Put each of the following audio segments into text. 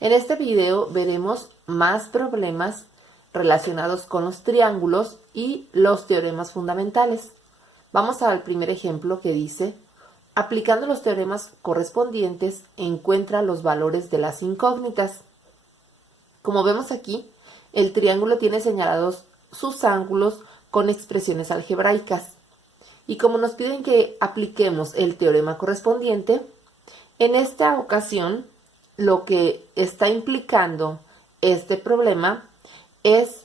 En este video veremos más problemas relacionados con los triángulos y los teoremas fundamentales. Vamos al primer ejemplo que dice: aplicando los teoremas correspondientes, encuentra los valores de las incógnitas. Como vemos aquí, el triángulo tiene señalados sus ángulos con expresiones algebraicas. Y como nos piden que apliquemos el teorema correspondiente, en esta ocasión lo que está implicando este problema es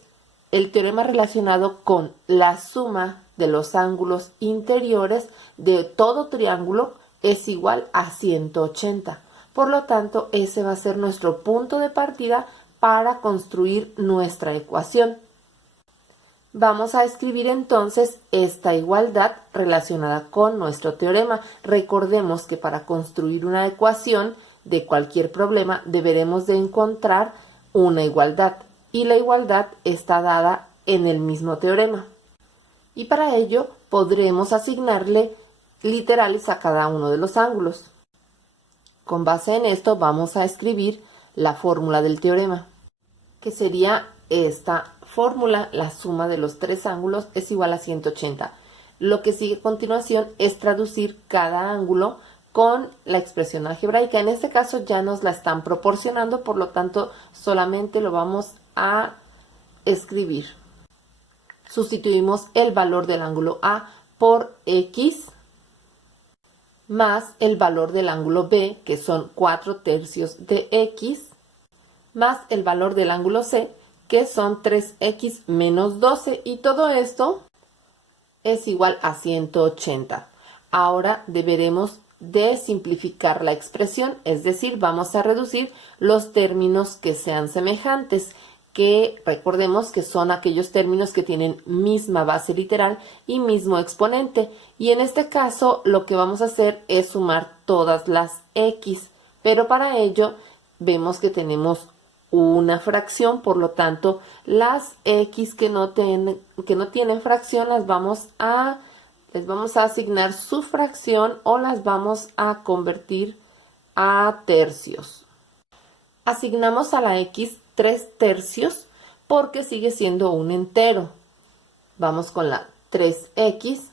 el teorema relacionado con la suma de los ángulos interiores de todo triángulo es igual a 180. Por lo tanto, ese va a ser nuestro punto de partida para construir nuestra ecuación. Vamos a escribir entonces esta igualdad relacionada con nuestro teorema. Recordemos que para construir una ecuación de cualquier problema deberemos de encontrar una igualdad, y la igualdad está dada en el mismo teorema. Y para ello podremos asignarle literales a cada uno de los ángulos. Con base en esto vamos a escribir la fórmula del teorema, que sería esta fórmula: la suma de los tres ángulos es igual a 180. Lo que sigue a continuación es traducir cada ángulo con la expresión algebraica. En este caso ya nos la están proporcionando, por lo tanto solamente lo vamos a escribir. Sustituimos el valor del ángulo A por X más el valor del ángulo B, que son 4/3 de X, más el valor del ángulo C, que son 3x menos 12, y todo esto es igual a 180. Ahora deberemos de simplificar la expresión, es decir, vamos a reducir los términos que sean semejantes, que recordemos que son aquellos términos que tienen misma base literal y mismo exponente. Y en este caso lo que vamos a hacer es sumar todas las x, pero para ello vemos que tenemos una fracción, por lo tanto las x que no tienen fracción les vamos a asignar su fracción o las vamos a convertir a tercios. Asignamos a la x 3/3 porque sigue siendo un entero. Vamos con la 3x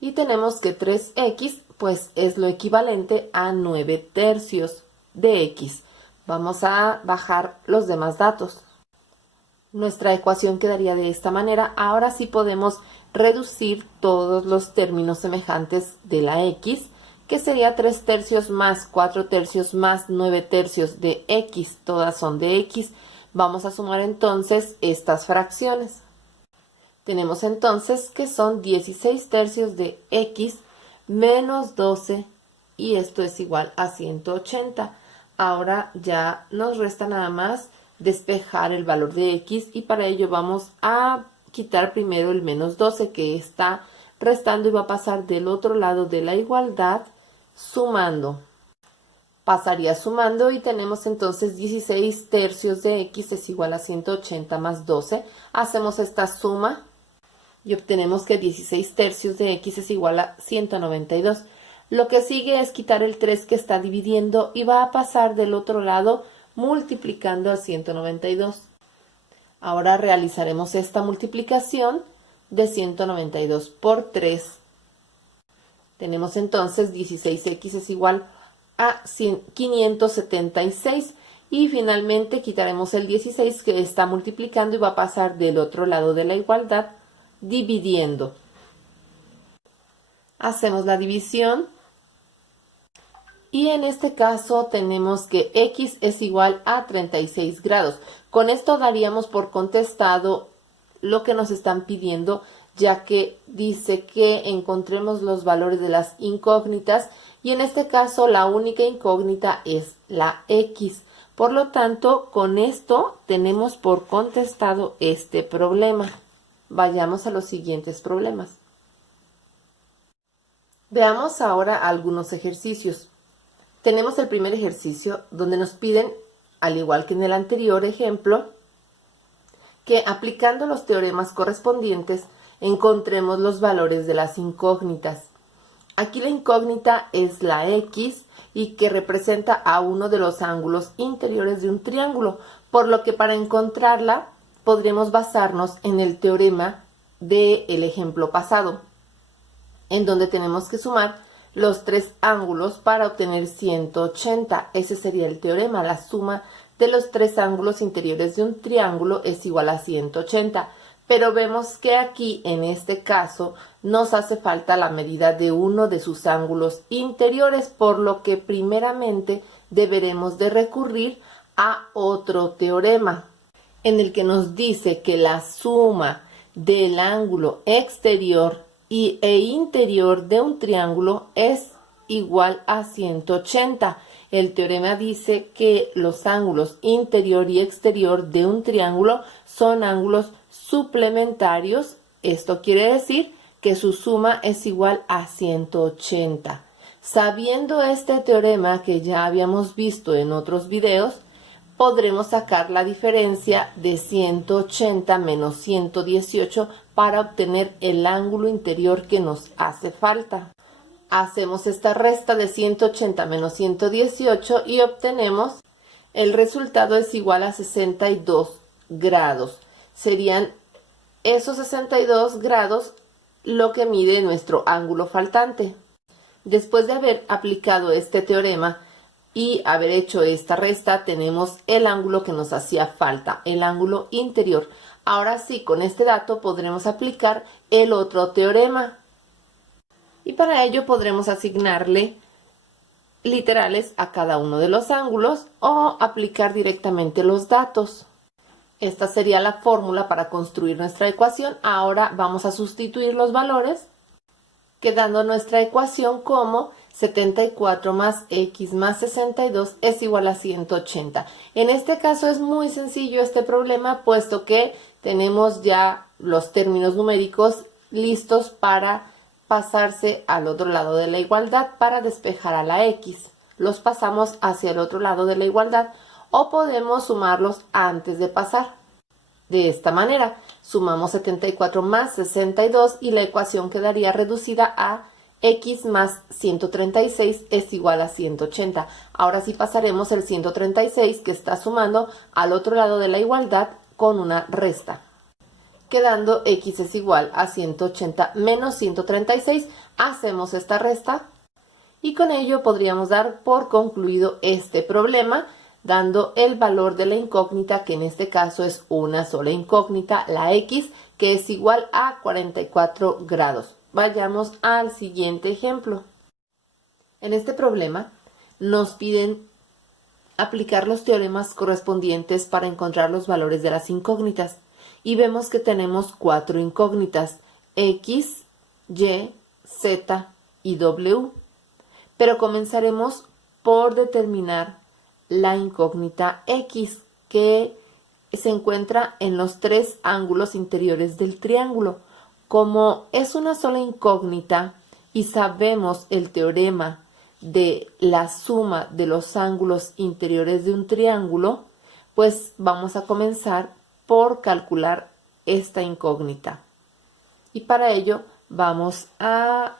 y tenemos que 3x pues es lo equivalente a 9/3 de x. Vamos a bajar los demás datos. Nuestra ecuación quedaría de esta manera. Ahora sí podemos reducir todos los términos semejantes de la x, que sería 3/3 más 4/3 más 9/3 de x. Todas son de x. Vamos a sumar entonces estas fracciones. Tenemos entonces que son 16/3 de x menos 12, y esto es igual a 180. Ahora ya nos resta nada más despejar el valor de x, y para ello vamos a quitar primero el menos 12 que está restando y va a pasar del otro lado de la igualdad sumando. Pasaría sumando y tenemos entonces 16/3 de x es igual a 180 más 12. Hacemos esta suma y obtenemos que 16/3 de x es igual a 192. Lo que sigue es quitar el 3 que está dividiendo y va a pasar del otro lado multiplicando a 192. Ahora realizaremos esta multiplicación de 192 por 3. Tenemos entonces 16x es igual a 576, y finalmente quitaremos el 16 que está multiplicando y va a pasar del otro lado de la igualdad dividiendo. Hacemos la división y en este caso tenemos que x es igual a 36 grados. Con esto daríamos por contestado lo que nos están pidiendo, ya que dice que encontremos los valores de las incógnitas, y en este caso la única incógnita es la x. Por lo tanto, con esto tenemos por contestado este problema. Vayamos a los siguientes problemas. Veamos ahora algunos ejercicios. Tenemos el primer ejercicio donde nos piden, al igual que en el anterior ejemplo, que aplicando los teoremas correspondientes encontremos los valores de las incógnitas. Aquí la incógnita es la X y que representa a uno de los ángulos interiores de un triángulo, por lo que para encontrarla podremos basarnos en el teorema del ejemplo pasado, en donde tenemos que sumar los tres ángulos para obtener 180. Ese sería el teorema. La suma de los tres ángulos interiores de un triángulo es igual a 180. Pero vemos que aquí, en este caso, nos hace falta la medida de uno de sus ángulos interiores, por lo que primeramente deberemos de recurrir a otro teorema, en el que nos dice que la suma del ángulo exterior e interior de un triángulo es igual a 180. El teorema dice que los ángulos interior y exterior de un triángulo son ángulos suplementarios. Esto quiere decir que su suma es igual a 180. Sabiendo este teorema que ya habíamos visto en otros videos, podremos sacar la diferencia de 180 menos 118 para obtener el ángulo interior que nos hace falta. Hacemos esta resta de 180 menos 118 y obtenemos el resultado es igual a 62 grados. Serían esos 62 grados lo que mide nuestro ángulo faltante. Después de haber aplicado este teorema y haber hecho esta resta, tenemos el ángulo que nos hacía falta, el ángulo interior. Ahora sí, con este dato podremos aplicar el otro teorema. Y para ello podremos asignarle literales a cada uno de los ángulos o aplicar directamente los datos. Esta sería la fórmula para construir nuestra ecuación. Ahora vamos a sustituir los valores, quedando nuestra ecuación como 74 más x más 62 es igual a 180. En este caso es muy sencillo este problema, puesto que tenemos ya los términos numéricos listos para pasarse al otro lado de la igualdad para despejar a la x. Los pasamos hacia el otro lado de la igualdad o podemos sumarlos antes de pasar. De esta manera, sumamos 74 más 62 y la ecuación quedaría reducida a x más 136 es igual a 180. Ahora sí pasaremos el 136 que está sumando al otro lado de la igualdad con una resta, quedando x es igual a 180 menos 136. Hacemos esta resta y con ello podríamos dar por concluido este problema, dando el valor de la incógnita, que en este caso es una sola incógnita, la x, que es igual a 44 grados. Vayamos al siguiente ejemplo. En este problema nos piden aplicar los teoremas correspondientes para encontrar los valores de las incógnitas. Y vemos que tenemos cuatro incógnitas, x, y, z y w. Pero comenzaremos por determinar la incógnita x, que se encuentra en los tres ángulos interiores del triángulo. Como es una sola incógnita y sabemos el teorema de la suma de los ángulos interiores de un triángulo, pues vamos a comenzar por calcular esta incógnita. Y para ello vamos a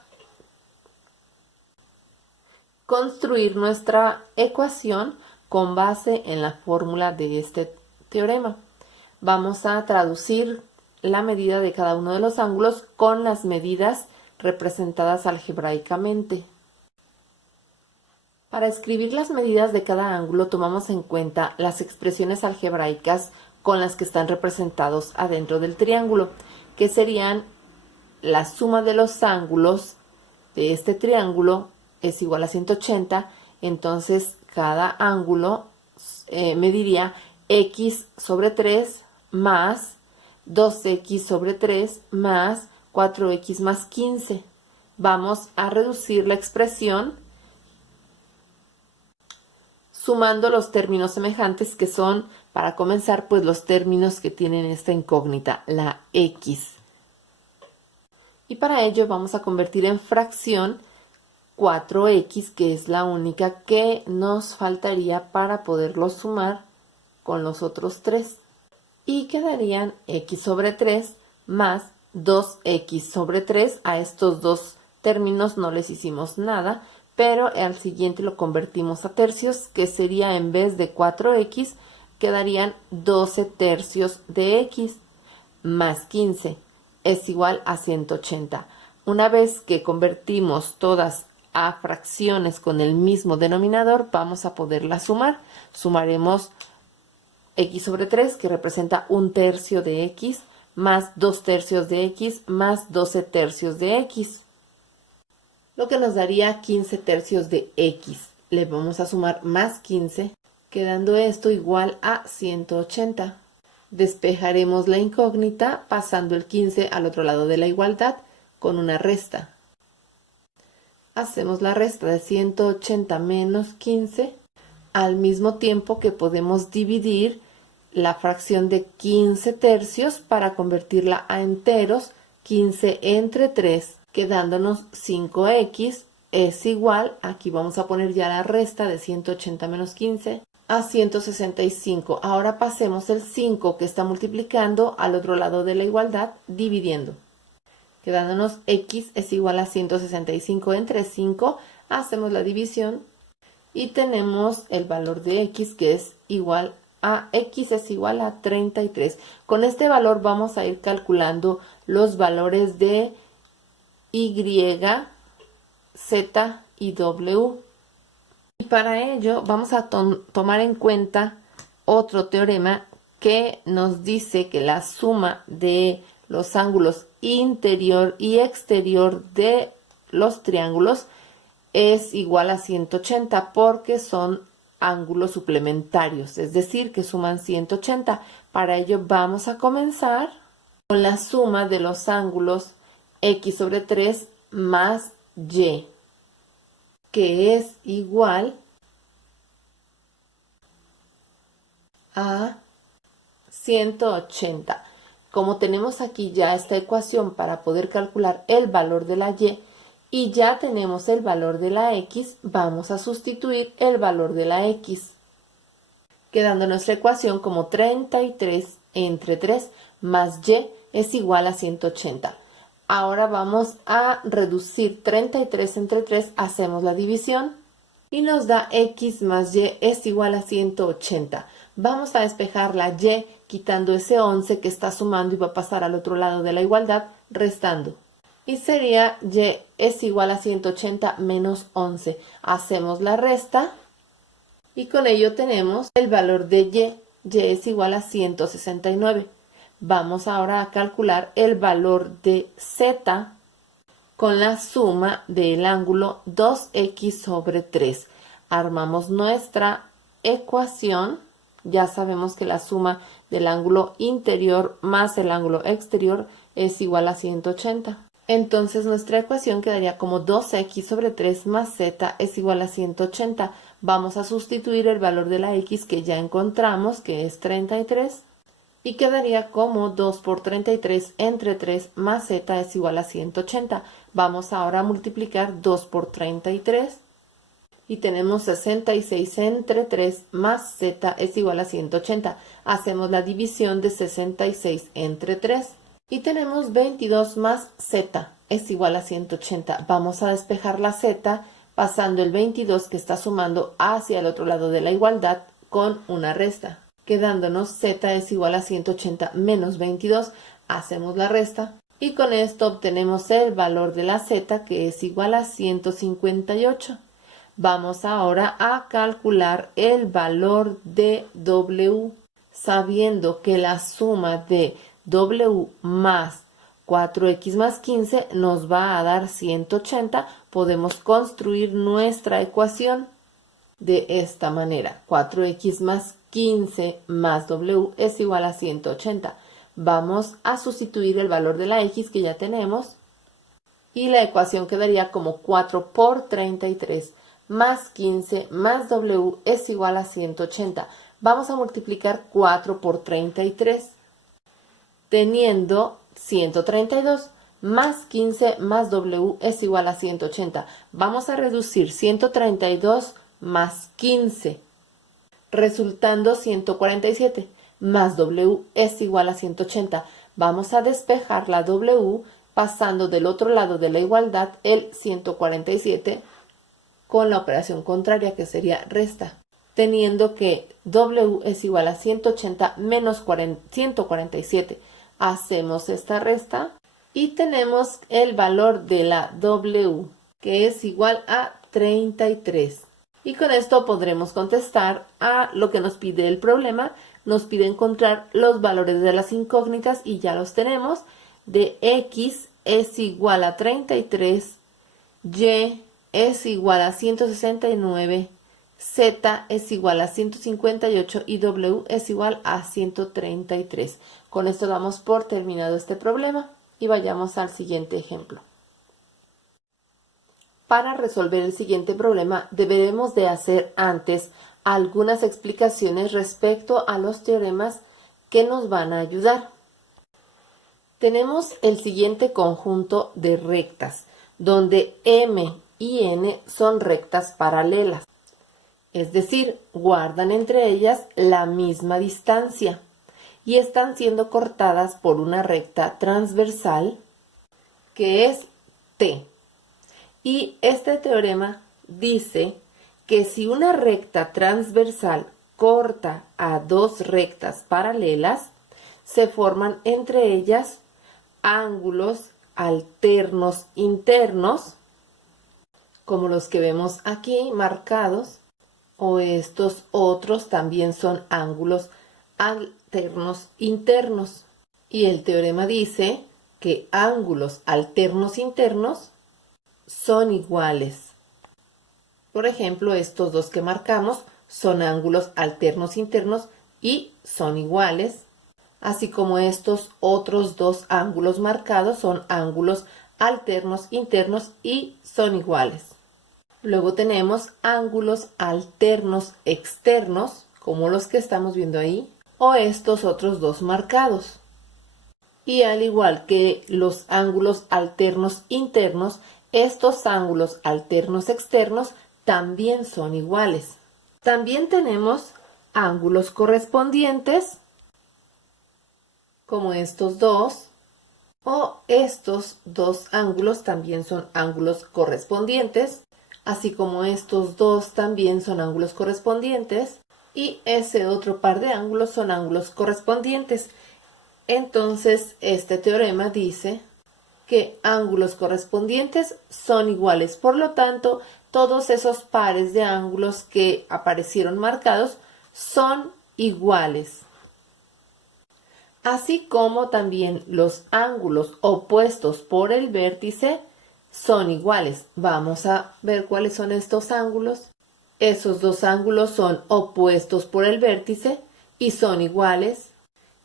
construir nuestra ecuación con base en la fórmula de este teorema. Vamos a traducir la medida de cada uno de los ángulos con las medidas representadas algebraicamente. Para escribir las medidas de cada ángulo tomamos en cuenta las expresiones algebraicas con las que están representados adentro del triángulo, que serían la suma de los ángulos de este triángulo es igual a 180, entonces cada ángulo mediría x sobre 3 más 2x sobre 3 más 4x más 15. Vamos a reducir la expresión sumando los términos semejantes, que son, para comenzar, pues los términos que tienen esta incógnita, la x. Y para ello vamos a convertir en fracción 4x, que es la única que nos faltaría para poderlo sumar con los otros tres. Y quedarían x sobre 3 más 2x sobre 3. A estos dos términos no les hicimos nada, pero al siguiente lo convertimos a tercios, que sería en vez de 4x, quedarían 12 tercios de x más 15 es igual a 180. Una vez que convertimos todas a fracciones con el mismo denominador, vamos a poderlas sumar. Sumaremos x sobre 3, que representa 1/3 de x, más 2/3 de x, más 12 tercios de x, lo que nos daría 15 tercios de x. Le vamos a sumar más 15, quedando esto igual a 180. Despejaremos la incógnita pasando el 15 al otro lado de la igualdad con una resta. Hacemos la resta de 180 menos 15, al mismo tiempo que podemos dividir la fracción de 15 tercios para convertirla a enteros. 15 entre 3, quedándonos 5x es igual, aquí vamos a poner ya la resta de 180 menos 15, a 165. Ahora pasemos el 5 que está multiplicando al otro lado de la igualdad, dividiendo. Quedándonos x es igual a 165 entre 5, hacemos la división y tenemos el valor de x, que es igual a x es igual a 33. Con este valor vamos a ir calculando los valores de y, z y w. Y para ello vamos a tomar en cuenta otro teorema que nos dice que la suma de los ángulos interior y exterior de los triángulos es igual a 180 porque son ángulos suplementarios, es decir, que suman 180. Para ello vamos a comenzar con la suma de los ángulos x sobre 3 más y, que es igual a 180. Como tenemos aquí ya esta ecuación para poder calcular el valor de la y ya tenemos el valor de la x, vamos a sustituir el valor de la x, quedando nuestra ecuación como 33 entre 3 más y es igual a 180. Ahora vamos a reducir 33 entre 3, hacemos la división y nos da x más y es igual a 180. Vamos a despejar la y quitando ese 11 que está sumando y va a pasar al otro lado de la igualdad, restando. Y sería y es igual a 180 menos 11. Hacemos la resta y con ello tenemos el valor de y es igual a 169. Vamos ahora a calcular el valor de z con la suma del ángulo 2x sobre 3. Armamos nuestra ecuación. Ya sabemos que la suma del ángulo interior más el ángulo exterior es igual a 180. Entonces nuestra ecuación quedaría como 2x sobre 3 más z es igual a 180. Vamos a sustituir el valor de la x que ya encontramos, que es 33. Y quedaría como 2 por 33 entre 3 más z es igual a 180. Vamos ahora a multiplicar 2 por 33. Y tenemos 66 entre 3 más z es igual a 180. Hacemos la división de 66 entre 3. Y tenemos 22 más z es igual a 180. Vamos a despejar la z pasando el 22 que está sumando hacia el otro lado de la igualdad con una resta. Quedándonos z es igual a 180 menos 22. Hacemos la resta. Y con esto obtenemos el valor de la z, que es igual a 158. Vamos ahora a calcular el valor de w, sabiendo que la suma de w más 4x más 15 nos va a dar 180. Podemos construir nuestra ecuación de esta manera. 4x más 15 más w es igual a 180. Vamos a sustituir el valor de la x que ya tenemos y la ecuación quedaría como 4 por 33 más 15 más w es igual a 180. Vamos a multiplicar 4 por 33, teniendo 132 más 15 más w es igual a 180. Vamos a reducir 132 más 15, resultando 147, más w es igual a 180. Vamos a despejar la w pasando del otro lado de la igualdad el 147 con la operación contraria, que sería resta, teniendo que W es igual a 180 menos 147. Hacemos esta resta y tenemos el valor de la W, que es igual a 33. Y con esto podremos contestar a lo que nos pide el problema. Nos pide encontrar los valores de las incógnitas y ya los tenemos. De X es igual a 33, Y es igual a 169, Z es igual a 158 y W es igual a 133. Con esto damos por terminado este problema y vayamos al siguiente ejemplo. Para resolver el siguiente problema deberemos de hacer antes algunas explicaciones respecto a los teoremas que nos van a ayudar. Tenemos el siguiente conjunto de rectas, donde M y N son rectas paralelas, es decir, guardan entre ellas la misma distancia y están siendo cortadas por una recta transversal que es T. Y este teorema dice que si una recta transversal corta a dos rectas paralelas, se forman entre ellas ángulos alternos internos, como los que vemos aquí marcados, o estos otros también son ángulos alternos internos. Y el teorema dice que ángulos alternos internos son iguales. Por ejemplo, estos dos que marcamos son ángulos alternos internos y son iguales, así como estos otros dos ángulos marcados son ángulos alternos internos y son iguales. Luego tenemos ángulos alternos externos, como los que estamos viendo ahí, o estos otros dos marcados. Y al igual que los ángulos alternos internos, estos ángulos alternos externos también son iguales. También tenemos ángulos correspondientes, como estos dos, o estos dos ángulos también son ángulos correspondientes, así como estos dos también son ángulos correspondientes, y ese otro par de ángulos son ángulos correspondientes. Entonces, este teorema dice que ángulos correspondientes son iguales. Por lo tanto, todos esos pares de ángulos que aparecieron marcados son iguales. Así como también los ángulos opuestos por el vértice son iguales. Vamos a ver cuáles son estos ángulos. Esos dos ángulos son opuestos por el vértice y son iguales.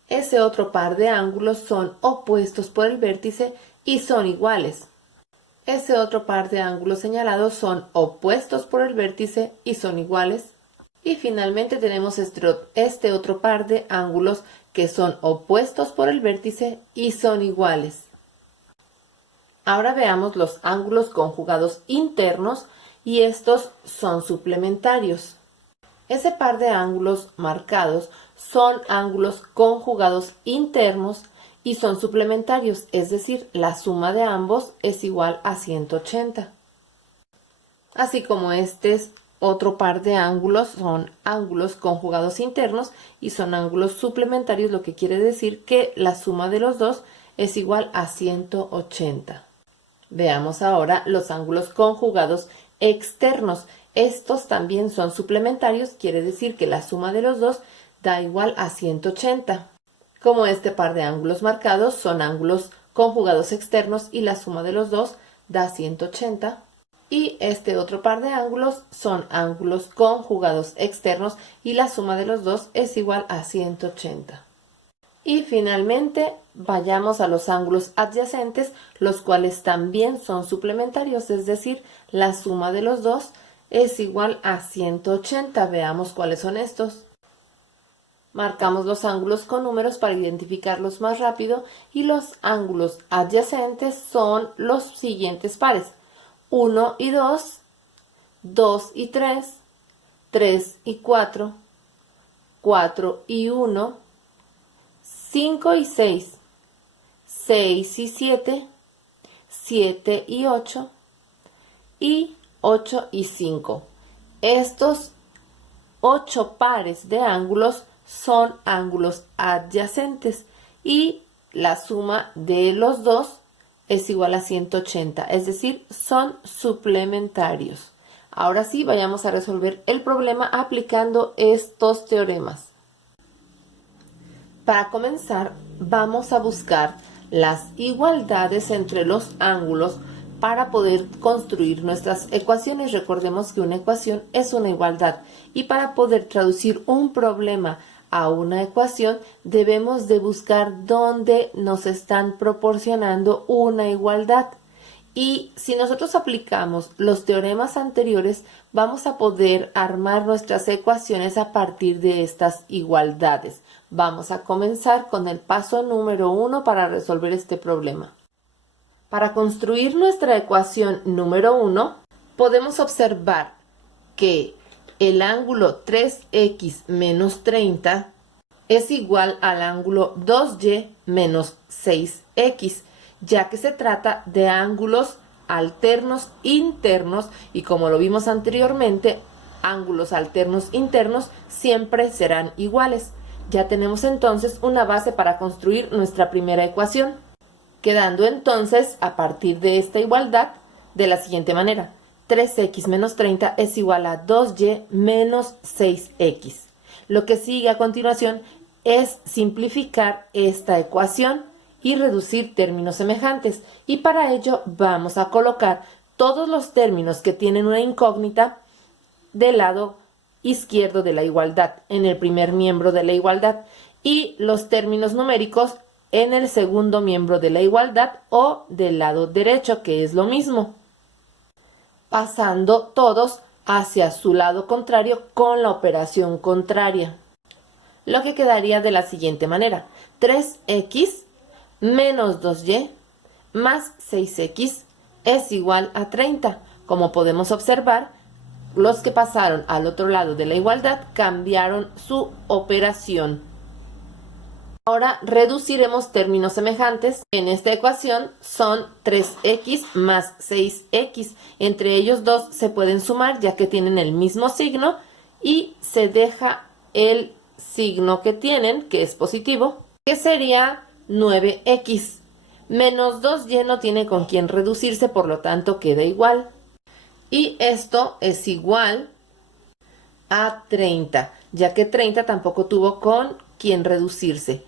Ese otro par de ángulos son opuestos por el vértice y son iguales. Ese otro par de ángulos señalados son opuestos por el vértice y son iguales. Y finalmente tenemos este otro par de ángulos que son opuestos por el vértice y son iguales. Ahora veamos los ángulos conjugados internos y estos son suplementarios. Ese par de ángulos marcados son ángulos conjugados internos y son suplementarios, es decir, la suma de ambos es igual a 180. Así como este otro par de ángulos son ángulos conjugados internos y son ángulos suplementarios, lo que quiere decir que la suma de los dos es igual a 180. Veamos ahora los ángulos conjugados externos. Estos también son suplementarios, quiere decir que la suma de los dos da igual a 180. Como este par de ángulos marcados son ángulos conjugados externos y la suma de los dos da 180. Y este otro par de ángulos son ángulos conjugados externos y la suma de los dos es igual a 180. Y finalmente vayamos a los ángulos adyacentes, los cuales también son suplementarios, es decir, la suma de los dos es igual a 180. Veamos cuáles son estos. Marcamos los ángulos con números para identificarlos más rápido y los ángulos adyacentes son los siguientes pares: 1 y 2, 2 y 3, 3 y 4, 4 y 1, 5 y 6, 6 y 7 7 y 8 y 8 y 5. Estos 8 pares de ángulos son ángulos adyacentes y la suma de los dos es igual a 180, es decir, son suplementarios. Ahora sí, vayamos a resolver el problema aplicando estos teoremas. Para comenzar, vamos a buscar las igualdades entre los ángulos para poder construir nuestras ecuaciones. Recordemos que una ecuación es una igualdad y para poder traducir un problema a una ecuación debemos de buscar dónde nos están proporcionando una igualdad. Y si nosotros aplicamos los teoremas anteriores, vamos a poder armar nuestras ecuaciones a partir de estas igualdades. Vamos a comenzar con el paso número 1 para resolver este problema. Para construir nuestra ecuación número 1, podemos observar que el ángulo 3x menos 30 es igual al ángulo 2y menos 6x, ya que se trata de ángulos alternos internos y como lo vimos anteriormente, ángulos alternos internos siempre serán iguales. Ya tenemos entonces una base para construir nuestra primera ecuación, quedando entonces a partir de esta igualdad de la siguiente manera. 3x menos 30 es igual a 2y menos 6x. Lo que sigue a continuación es simplificar esta ecuación y reducir términos semejantes. Y para ello vamos a colocar todos los términos que tienen una incógnita del lado izquierdo de la igualdad, en el primer miembro de la igualdad, y los términos numéricos en el segundo miembro de la igualdad o del lado derecho, que es lo mismo, pasando todos hacia su lado contrario con la operación contraria. Lo que quedaría de la siguiente manera: 3x menos 2y más 6x es igual a 30. Como podemos observar, los que pasaron al otro lado de la igualdad cambiaron su operación. Ahora reduciremos términos semejantes. En esta ecuación son 3x más 6x. Entre ellos dos se pueden sumar ya que tienen el mismo signo y se deja el signo que tienen, que es positivo, que sería 9x. Menos 2y no tiene con quién reducirse, por lo tanto queda igual. Y esto es igual a 30, ya que 30 tampoco tuvo con quién reducirse.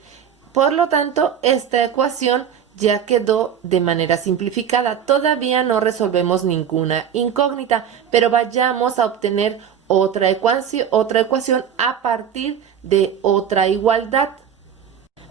Por lo tanto, esta ecuación ya quedó de manera simplificada. Todavía no resolvemos ninguna incógnita, pero vayamos a obtener otra ecuación a partir de otra igualdad.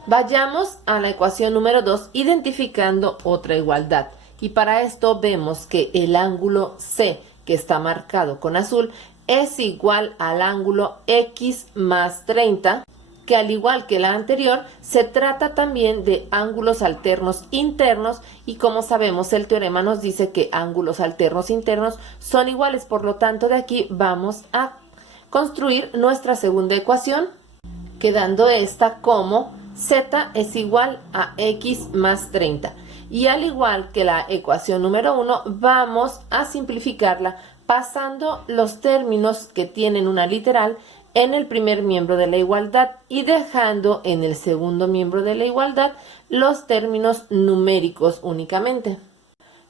Vayamos a la ecuación número 2 identificando otra igualdad. Y para esto vemos que el ángulo C, que está marcado con azul, es igual al ángulo x más 30, que al igual que la anterior, se trata también de ángulos alternos internos y como sabemos el teorema nos dice que ángulos alternos internos son iguales, por lo tanto de aquí vamos a construir nuestra segunda ecuación, quedando esta como z es igual a x más 30. Y al igual que la ecuación número 1, vamos a simplificarla pasando los términos que tienen una literal en el primer miembro de la igualdad y dejando en el segundo miembro de la igualdad los términos numéricos únicamente.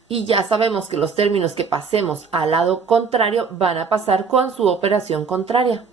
Y ya sabemos que los términos que pasemos al lado contrario van a pasar con su operación contraria.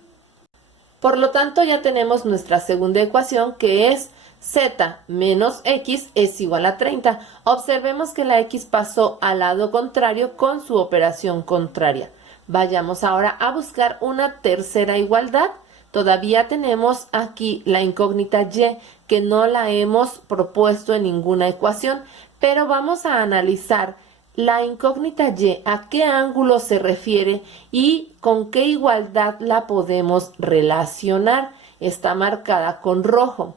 Por lo tanto, ya tenemos nuestra segunda ecuación, que es z menos x es igual a 30. Observemos que la x pasó al lado contrario con su operación contraria. Vayamos ahora a buscar una tercera igualdad. Todavía tenemos aquí la incógnita y, que no la hemos propuesto en ninguna ecuación, pero vamos a analizar la incógnita y, a qué ángulo se refiere y con qué igualdad la podemos relacionar. Está marcada con rojo.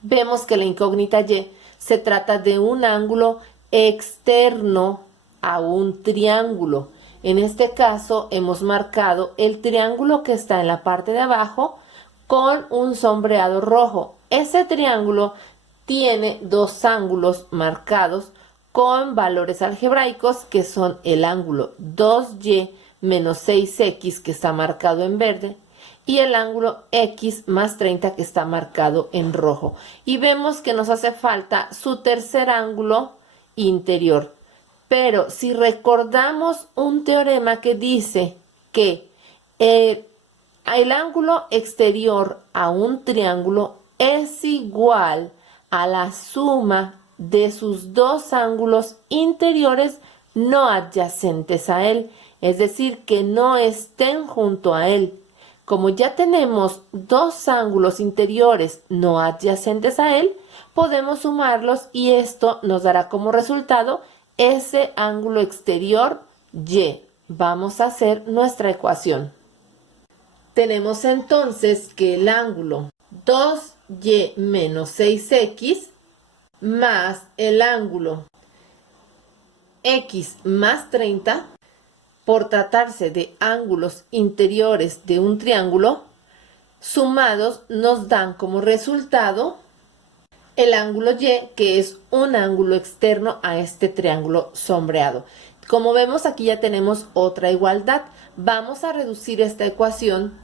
Vemos que la incógnita y se trata de un ángulo externo a un triángulo. En este caso hemos marcado el triángulo que está en la parte de abajo con un sombreado rojo. Ese triángulo tiene dos ángulos marcados con valores algebraicos que son el ángulo 2y menos 6x que está marcado en verde y el ángulo x más 30 que está marcado en rojo. Y vemos que nos hace falta su tercer ángulo interior. Pero si recordamos un teorema que dice que el ángulo exterior a un triángulo es igual a la suma de sus dos ángulos interiores no adyacentes a él, es decir, que no estén junto a él. Como ya tenemos dos ángulos interiores no adyacentes a él, podemos sumarlos y esto nos dará como resultado ese ángulo exterior y. Vamos a hacer nuestra ecuación. Tenemos entonces que el ángulo 2y menos 6x más el ángulo x más 30, por tratarse de ángulos interiores de un triángulo, sumados nos dan como resultado el ángulo y, que es un ángulo externo a este triángulo sombreado. Como vemos, aquí ya tenemos otra igualdad. Vamos a reducir esta ecuación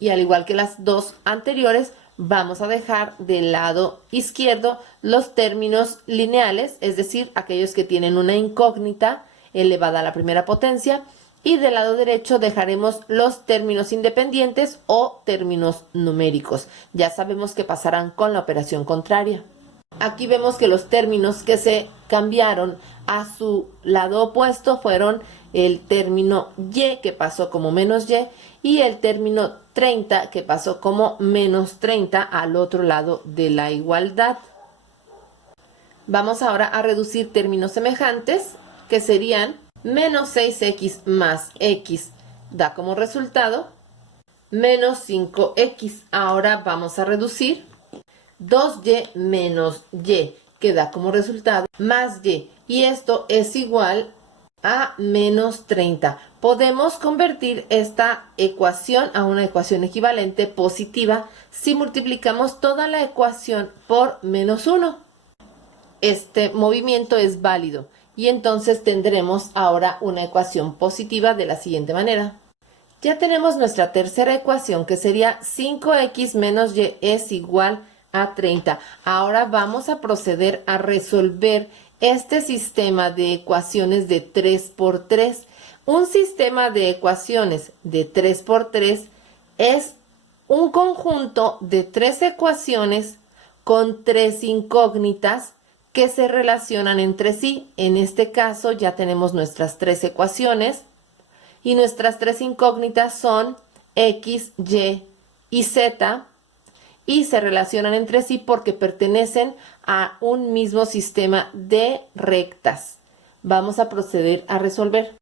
y al igual que las dos anteriores, vamos a dejar del lado izquierdo los términos lineales, es decir, aquellos que tienen una incógnita elevada a la primera potencia, y del lado derecho dejaremos los términos independientes o términos numéricos. Ya sabemos que pasarán con la operación contraria. Aquí vemos que los términos que se cambiaron a su lado opuesto fueron el término y, que pasó como menos y el término 30, que pasó como menos 30 al otro lado de la igualdad. Vamos ahora a reducir términos semejantes, que serían menos 6x más x da como resultado menos 5x. Ahora vamos a reducir 2y menos y, que da como resultado más y esto es igual a menos 30. Podemos convertir esta ecuación a una ecuación equivalente positiva si multiplicamos toda la ecuación por menos 1. Este movimiento es válido y entonces tendremos ahora una ecuación positiva de la siguiente manera. Ya tenemos nuestra tercera ecuación, que sería 5x menos y es igual a 30. Ahora vamos a proceder a resolver este sistema de ecuaciones de 3 por 3. Un sistema de ecuaciones de 3 por 3 es un conjunto de 3 ecuaciones con 3 incógnitas que se relacionan entre sí. En este caso ya tenemos nuestras 3 ecuaciones y nuestras 3 incógnitas son x, y z, y se relacionan entre sí porque pertenecen a un mismo sistema de rectas. Vamos a proceder a resolver.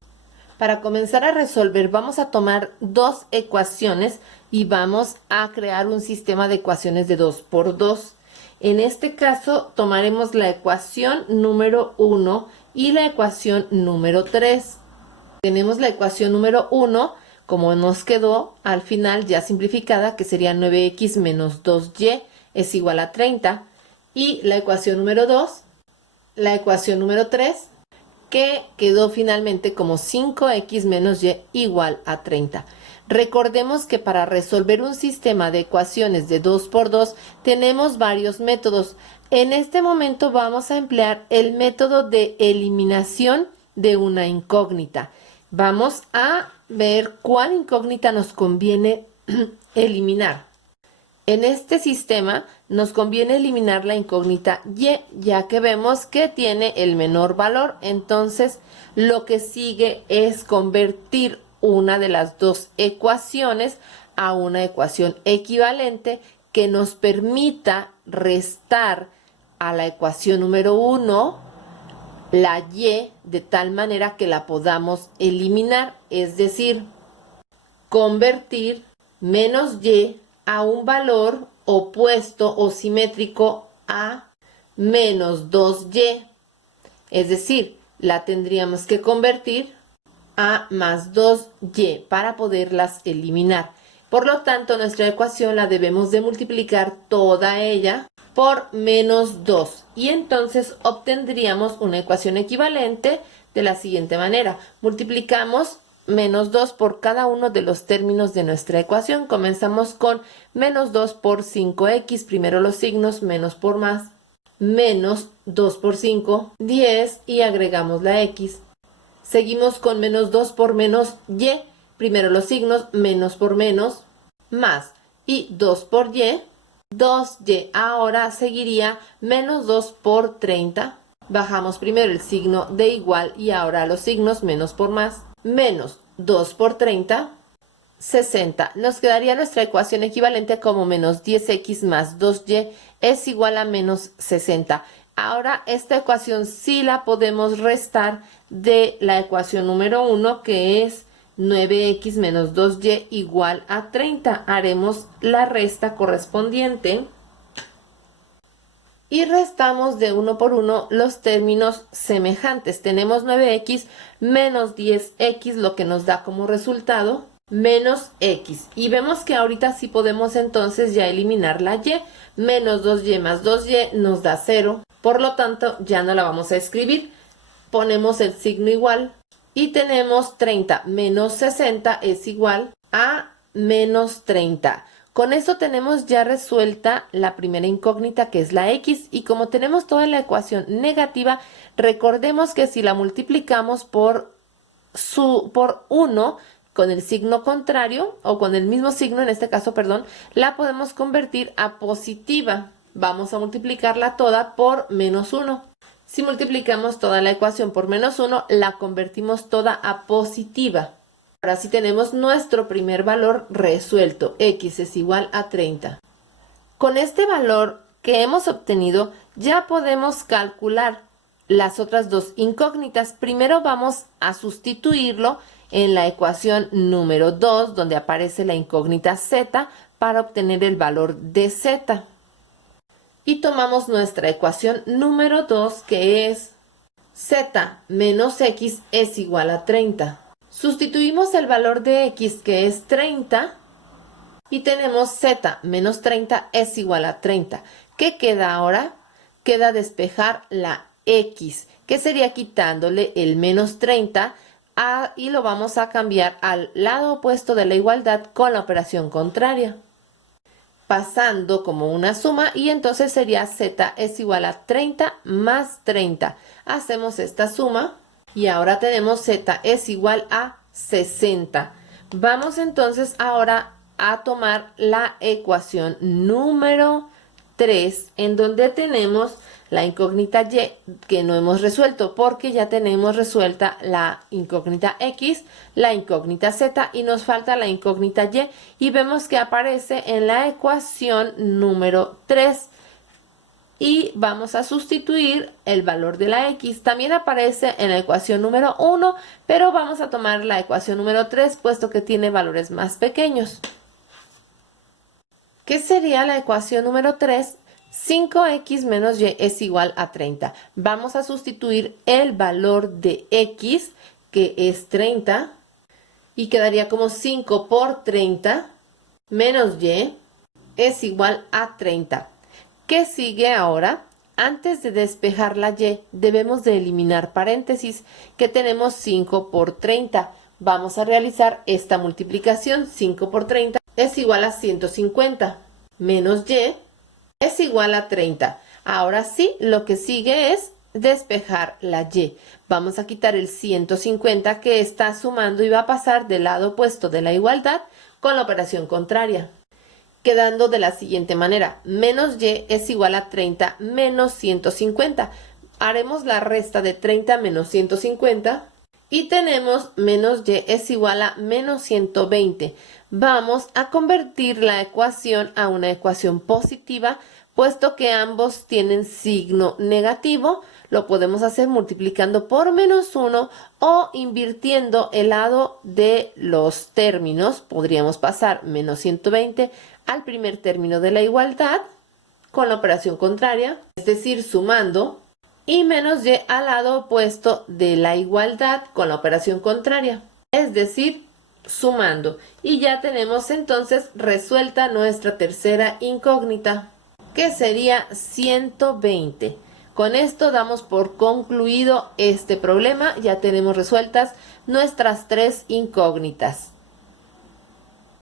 Para comenzar a resolver, vamos a tomar dos ecuaciones y vamos a crear un sistema de ecuaciones de 2 por 2. En este caso, tomaremos la ecuación número 1 y la ecuación número 3. Tenemos la ecuación número 1, como nos quedó al final ya simplificada, que sería 9x menos 2y es igual a 30. Y la ecuación número 2, la ecuación número 3, que quedó finalmente como 5x menos y igual a 30. Recordemos que para resolver un sistema de ecuaciones de 2 por 2 tenemos varios métodos. En este momento vamos a emplear el método de eliminación de una incógnita. Vamos a ver cuál incógnita nos conviene eliminar. En este sistema nos conviene eliminar la incógnita y, ya que vemos que tiene el menor valor. Entonces, lo que sigue es convertir una de las dos ecuaciones a una ecuación equivalente que nos permita restar a la ecuación número 1 la y de tal manera que la podamos eliminar, es decir, convertir menos y a un valor opuesto o simétrico a menos 2y, es decir, la tendríamos que convertir a más 2y para poderlas eliminar. Por lo tanto, nuestra ecuación la debemos de multiplicar toda ella por menos 2. Y entonces obtendríamos una ecuación equivalente de la siguiente manera. Multiplicamos menos 2 por cada uno de los términos de nuestra ecuación. Comenzamos con menos 2 por 5x, primero los signos, menos por más, menos 2 por 5, 10 y agregamos la x. Seguimos con menos 2 por menos y, primero los signos, menos por menos, más, y 2 por y, 2y. Ahora seguiría menos 2 por 30. Bajamos primero el signo de igual y ahora los signos menos por más, menos 2 por 30, 60. Nos quedaría nuestra ecuación equivalente como menos 10x más 2y es igual a menos 60. Ahora esta ecuación sí la podemos restar de la ecuación número 1, que es 9x menos 2y igual a 30. Haremos la resta correspondiente y restamos de uno por uno los términos semejantes. Tenemos 9x menos 10x, lo que nos da como resultado menos x. Y vemos que ahorita sí podemos entonces ya eliminar la y. Menos 2y más 2y nos da 0. Por lo tanto, ya no la vamos a escribir. Ponemos el signo igual y tenemos 30 menos 60 es igual a menos 30. Con esto tenemos ya resuelta la primera incógnita, que es la x, y como tenemos toda la ecuación negativa, recordemos que si la multiplicamos por 1 con el signo contrario, o con el mismo signo, en este caso, perdón, la podemos convertir a positiva. Vamos a multiplicarla toda por menos 1. Si multiplicamos toda la ecuación por menos 1, la convertimos toda a positiva. Ahora sí tenemos nuestro primer valor resuelto. X es igual a 30. Con este valor que hemos obtenido, ya podemos calcular las otras dos incógnitas. Primero vamos a sustituirlo en la ecuación número 2, donde aparece la incógnita z, para obtener el valor de z. Y tomamos nuestra ecuación número 2, que es z menos x es igual a 30. Sustituimos el valor de x, que es 30, y tenemos z menos 30 es igual a 30. ¿Qué queda ahora? Queda despejar la x, que sería quitándole el menos 30 y lo vamos a cambiar al lado opuesto de la igualdad con la operación contraria, pasando como una suma, y entonces sería z es igual a 30 más 30. Hacemos esta suma y ahora tenemos z es igual a 60. Vamos entonces ahora a tomar la ecuación número 3, en donde tenemos la incógnita y que no hemos resuelto, porque ya tenemos resuelta la incógnita x, la incógnita z, y nos falta la incógnita y vemos que aparece en la ecuación número 3. Y vamos a sustituir el valor de la x. También aparece en la ecuación número 1, pero vamos a tomar la ecuación número 3, puesto que tiene valores más pequeños. ¿Qué sería la ecuación número 3? 5x menos y es igual a 30. Vamos a sustituir el valor de x, que es 30, y quedaría como 5 por 30 menos y es igual a 30. ¿Qué sigue ahora? Antes de despejar la y, debemos de eliminar paréntesis, que tenemos 5 por 30. Vamos a realizar esta multiplicación. 5 por 30 es igual a 150, menos y es igual a 30. Ahora sí, lo que sigue es despejar la y. Vamos a quitar el 150 que está sumando y va a pasar del lado opuesto de la igualdad con la operación contraria, quedando de la siguiente manera: menos y es igual a 30 menos 150. Haremos la resta de 30 menos 150 y tenemos menos y es igual a menos 120. Vamos a convertir la ecuación a una ecuación positiva, puesto que ambos tienen signo negativo. Lo podemos hacer multiplicando por menos 1 o invirtiendo el lado de los términos. Podríamos pasar menos 120 al primer término de la igualdad con la operación contraria, es decir, sumando, y menos y al lado opuesto de la igualdad con la operación contraria, es decir, sumando. Y ya tenemos entonces resuelta nuestra tercera incógnita, que sería 120. Con esto damos por concluido este problema. Ya tenemos resueltas nuestras 3 incógnitas.